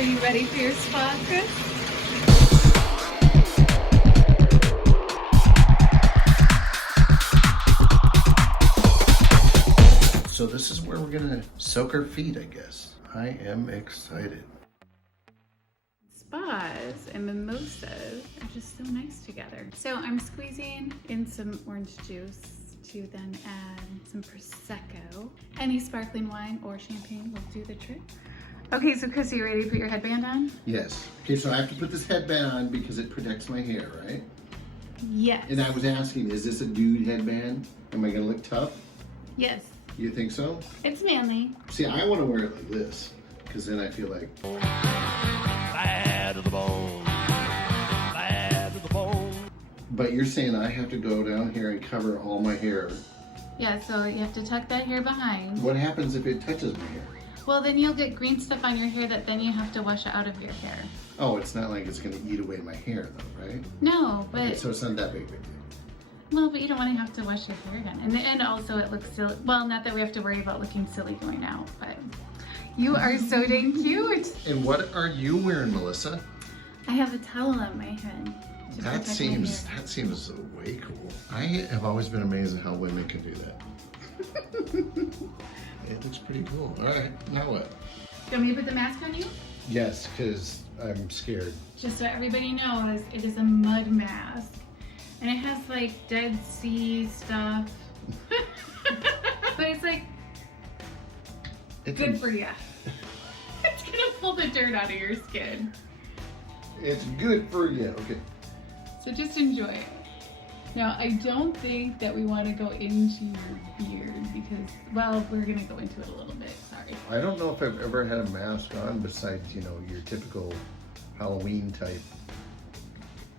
Are you ready for your spa, Chris? So this is where we're gonna soak our feet, I guess. I am excited. Spas and mimosas are just so nice together. So I'm squeezing in some orange juice to then add some Prosecco. Any sparkling wine or champagne will do the trick. Okay, so Chris, are you ready to put your headband on? Yes. Okay, so I have to put this headband on because it protects my hair, right? Yes. And I was asking, is this a dude headband? Am I gonna look tough? Yes. You think so? It's manly. See, I wanna wear it like this because then I feel like... Bad to the bone. Bad to the bone. But you're saying I have to go down here and cover all my hair. Yeah, so you have to tuck that hair behind. What happens if it touches my hair? Well, then you'll get green stuff on your hair that then you have to wash out of your hair. Oh, it's not like it's gonna eat away my hair though, right? No, but... Okay, so it's not that big of a deal. Well, but you don't want to have to wash your hair again. And also it looks silly. Well, not that we have to worry about looking silly going out, but you are so dang cute. And what are you wearing, Melissa? I have a towel on my head. to That protect my seems hair. way cool. I have always been amazed at how women can do that. It looks pretty cool. All right, now what? Do you want me to put the mask on you? Yes, because I'm scared. Just so everybody knows, it is a mud mask. And it has like Dead Sea stuff. But it's like good for you. It's gonna pull the dirt out of your skin. It's good for you. Okay. So just enjoy it. Now, I don't think that we want to go into your beard because, well, we're gonna go into it a little bit, sorry. I don't know if I've ever had a mask on besides, you know, your typical Halloween type.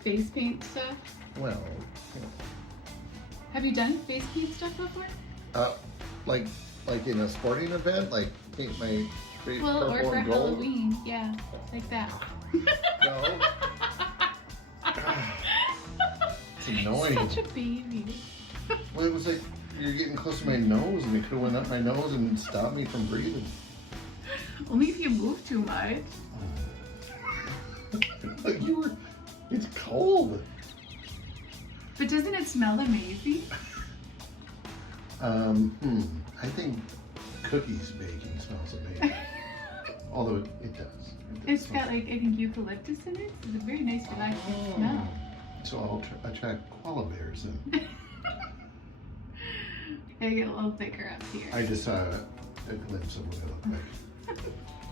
Face paint stuff? Well, you know, Have you done face paint stuff before? like in a sporting event, like paint my face Well, purple or for and gold. Halloween, yeah, like that. No. It's annoying. Such a baby. Well, it was like you're getting close to my nose, and it could have went up my nose and stopped me from breathing. Only if you move too much. Like you were. It's cold. But doesn't it smell amazing? I think cookies baking smells amazing. Although it does. It's got like, I think eucalyptus in it. It's a very nice relaxing smell. So I'll attract koala bears and Gotta get a little thicker up here. I just saw a glimpse of what it looked like.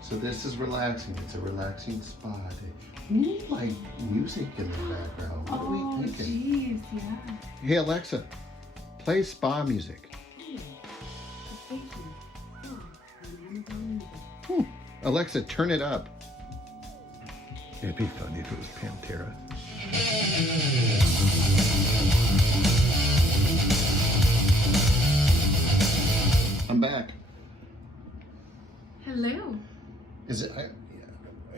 So this is relaxing. It's a relaxing spa day. We need like music in the background. What are we thinking? Jeez, yeah. Hey Alexa, play spa music. Alexa, turn it up. It'd be funny if it was Pantera. I'm back. Hello. Is it?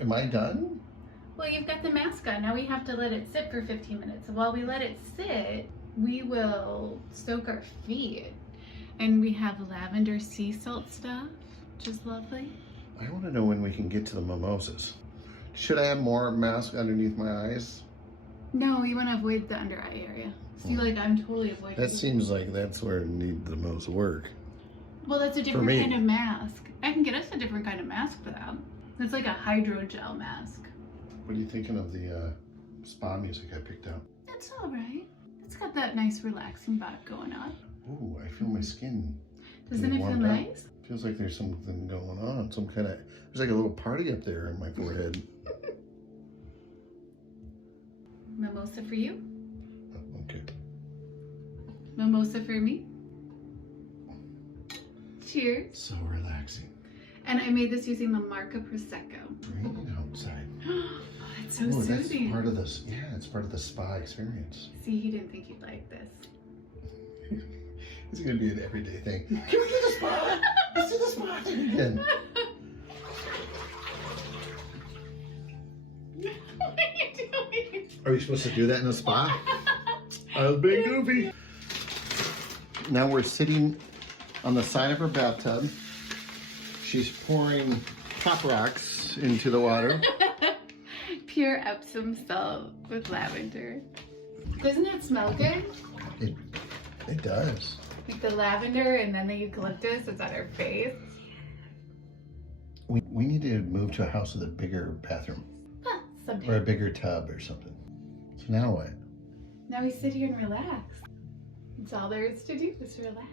Am I done? Well, you've got the mask on. Now we have to let it sit for 15 minutes. So while we let it sit, we will soak our feet. And we have lavender sea salt stuff, which is lovely. I want to know when we can get to the mimosas. Should I have more mask underneath my eyes? No, you want to avoid the under eye area. See, like I'm totally avoiding. That seems like that's where it needs the most work. Well, that's a different me. kind of mask. I can get us a different kind of mask for that. It's like a hydrogel mask. What are you thinking of the spa music I picked out? It's all right. It's got that nice relaxing vibe going on. Ooh, I feel my skin. Doesn't it feel warmed up. nice? Feels like there's something going on. Some kind of, there's like a little party up there in my forehead. Mimosa for you. Oh, okay. Mimosa for me. Cheers. So relaxing. And I made this using the Marca Prosecco. Raining outside. Oh, that's so Ooh, that's soothing. part of this. Yeah, it's part of the spa experience. See, he didn't think you'd like this. It's gonna be an everyday thing. Can we do the spa? Let's do the spa thing again. What are you doing? Are you supposed to do that in a spa? I was being goofy. Now we're sitting on the side of her bathtub. She's pouring pop rocks into the water. Pure Epsom salt with lavender. Doesn't it smell good? It does. Like the lavender and then the eucalyptus is on our face. We need to move to a house with a bigger bathroom. Huh, someday. Or a bigger tub or something. So now what? Now we sit here and relax. That's all there is to do, is relax.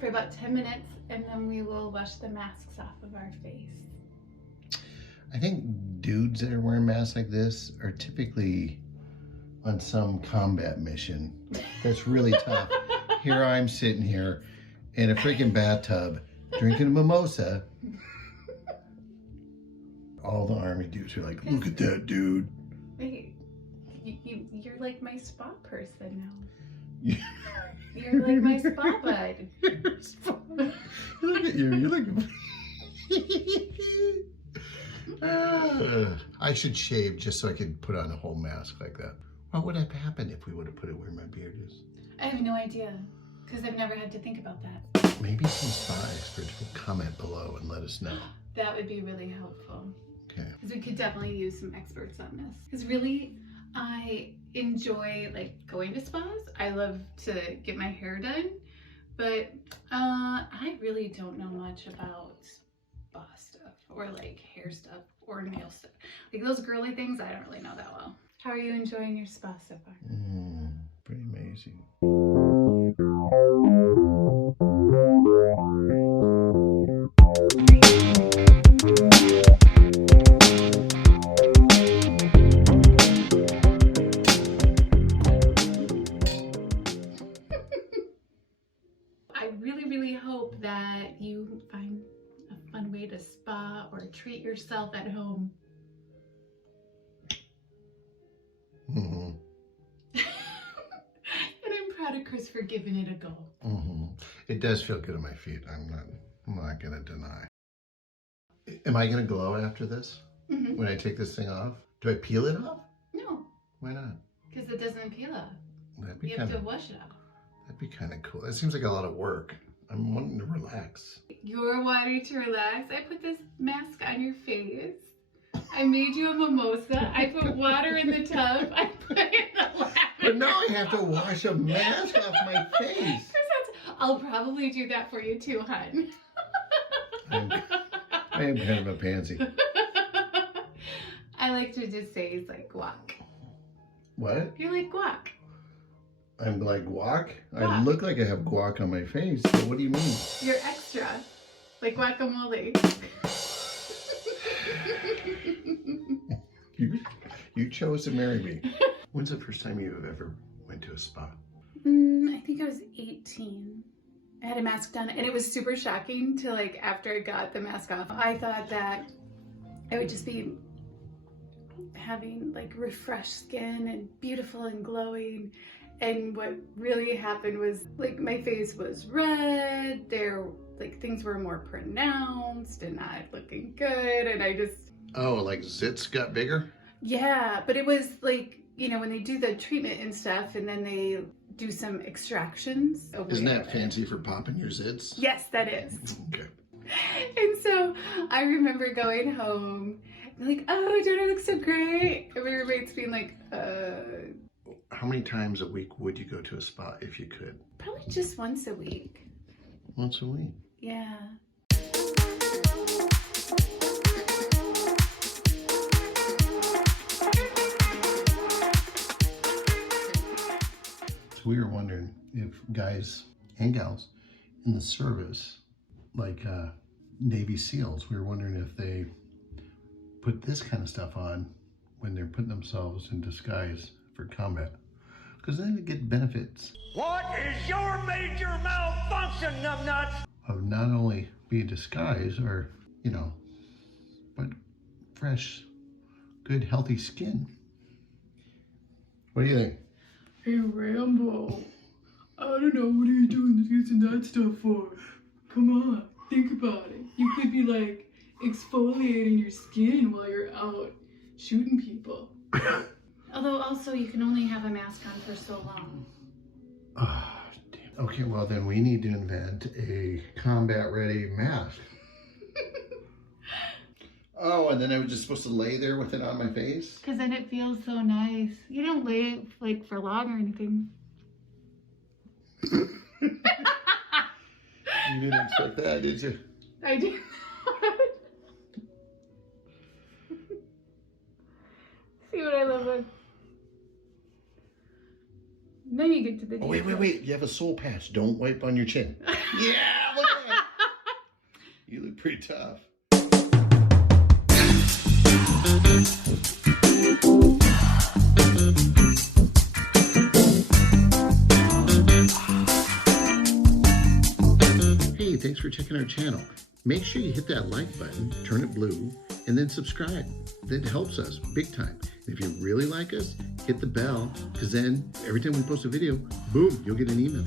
For about 10 minutes, and then we will wash the masks off of our face. I think dudes that are wearing masks like this are typically on some combat mission that's really tough. Here I'm sitting here in a freaking bathtub drinking a mimosa. All the army dudes are like, look at that dude. Wait, you're like my spa person now. Yeah. You're like my spa bud. Look at you. You're like. I should shave just so I could put on a whole mask like that. What would have happened if we would have put it where my beard is? I have no idea, because I've never had to think about that. Maybe some spa experts will comment below and let us know. That would be really helpful. Okay. Because we could definitely use some experts on this. Because really, I enjoy like going to spas. I love to get my hair done, but I really don't know much about spa stuff or like hair stuff or nail stuff. Like those girly things, I don't really know that well. How are you enjoying your spa so far? Pretty amazing. I really hope that you find a fun way to spa or treat yourself at home. Mm-hmm. And I'm proud of Chris for giving it a go. Mm-hmm. It does feel good on my feet. I'm not gonna deny. Am I gonna glow after this? Mm-hmm. When I take this thing off? Do I peel it off? No, Why not? because it doesn't peel off. That'd be You have to wash it off. That'd be kind of cool. It seems like a lot of work. I'm wanting to relax. You're wanting to relax. I put this mask on your face. I made you a mimosa. I put water in the tub. I put in the lavender. But now I have to wash a mask off my face. I'll probably do that for you too, hon. I am kind of a pansy. I like to just say he's like guac. What? You're like guac. I'm like guac? I Guac. look like I have guac on my face. So what do you mean? You're extra. Like guacamole. You chose to marry me. When's the first time you ever went to a spa? I think I was 18. I had a mask done and it was super shocking to like after I got the mask off. I thought that I would just be having like refreshed skin and beautiful and glowing. And what really happened was like my face was red. There like things were more pronounced and not looking good. And I just... Oh, like zits got bigger? Yeah, but it was like, you know, when they do the treatment and stuff and then they do some extractions. Isn't that fancy for popping your zits? Yes, that is. Okay. And so I remember going home and like, oh, don't I look so great? And my roommates being like, How many times a week would you go to a spa if you could? probably just once a week. Once a week. Yeah. So we were wondering if guys and gals in the service, like Navy SEALs, we were wondering if they put this kind of stuff on when they're putting themselves in disguise for combat. Because then they get benefits What is your major malfunction, numbnuts? of not only being disguised or, you know, but fresh, good, healthy skin. What do you think? Hey, Rambo. I don't know, what are you doing this and that stuff for? Come on, think about it. You could be like exfoliating your skin while you're out shooting people. Although also you can only have a mask on for so long. Ah, damn. Okay, well then we need to invent a combat-ready mask. Oh, and then I was just supposed to lay there with it on my face? Because then it feels so nice. You don't lay it like for long or anything. You didn't expect that, did you? I do. See what I live with. Then you get to the Oh, wait. You have a soul patch. Don't wipe on your chin. Yeah, look at that. You look pretty tough. Hey, thanks for checking our channel. Make sure you hit that like button, turn it blue, and then subscribe. That helps us big time. And if you really like us, hit the bell, because then every time we post a video, boom, you'll get an email.